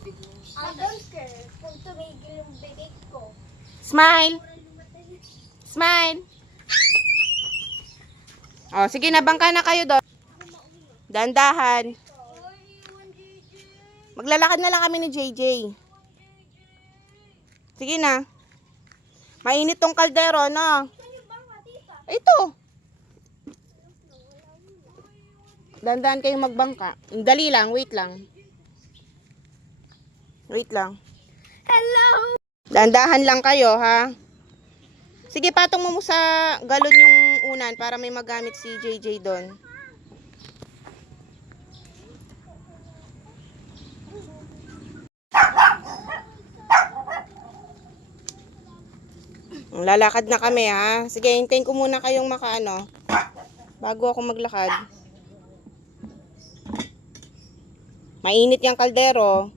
I don't care kung tumigil yung bibig ko. Smile. Smile. Oh, sige, nabangka na kayo doon. Dandahan. Maglalakad na lang kami ni JJ. Sige na. Mainit tong kaldero, no? Ito. Dandahan kayong magbangka. Dali lang, wait lang. Wait lang. Hello! Dandahan lang kayo, ha? Sige, patong mo sa galon yung unan para may magamit si JJ doon. Lalakad na kami, ha? Sige, hintayin ko muna kayong makaano bago ako maglakad. Mainit yung kaldero.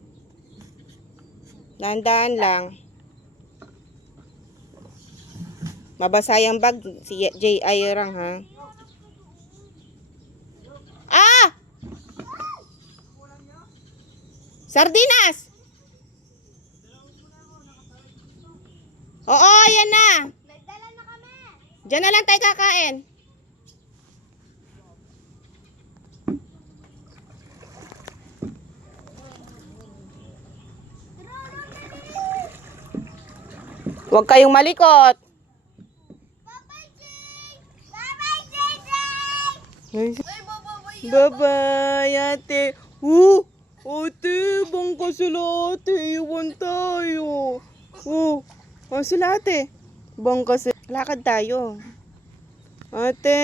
Dahan-dahan lang. Mabasa yung bag si J.I. Rang, ha? Ah! Sardinas! Oo, yan na. Nagdala na kami! Diyan na lang tayo kakain. Huwag kayong malikot. Bye-bye, Jay! Bye-bye, JJ! Ay, bye-bye! Bye-bye, ate. Ate, bangka sila ate. Iwan tayo. Sila ate. Bangka sila. Lakad tayo. Ate.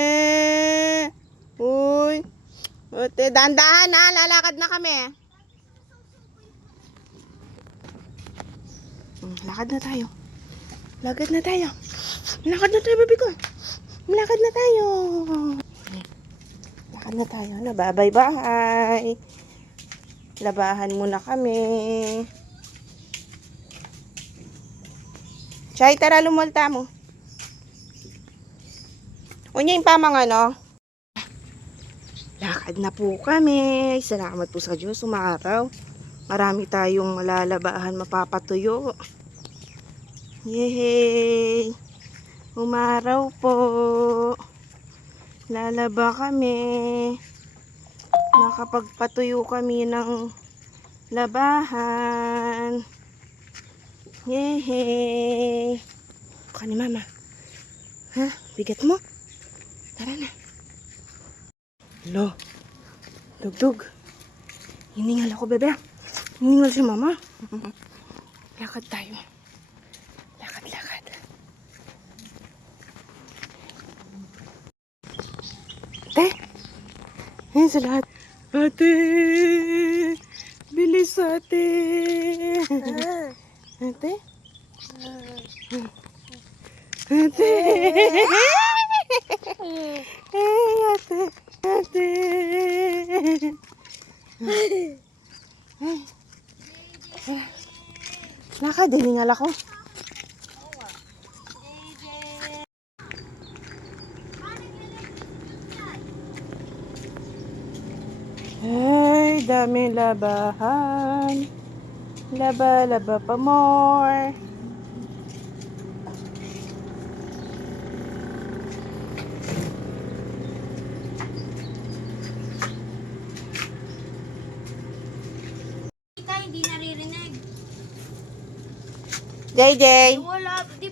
Uy. Ate, dahan-dahan ha. Lalakad na kami. Lakad na tayo. Lakad na tayo. Lakad na tayo, baby ko. Lakad na tayo. Lakad na tayo. Bye-bye. Labahan muna kami. Chay, tara, lumulta mo. Unya yung pamang ano. Lakad na po kami. Salamat po sa Diyos. Umaraw. Marami tayong malalabahan, mapapatuyo. Yehey! Umaraw po. Lalaba kami. Makapagpatuyo kami ng labahan. Yehey! Buka ni mama. Ha? Bigat mo? Tara na. Hello. Dugdug. Hiningal ako, bebe. Hiningal si mama. Lakad tayo. Lakad. Ate. Ayan sa lahat. Ate. Bilis ate. Ate. Ate. Ate. Ate. Lakad, hiningal ako. Ay, dami labahan. Laba pa more. Hindi naririnig. JJ. Wala, di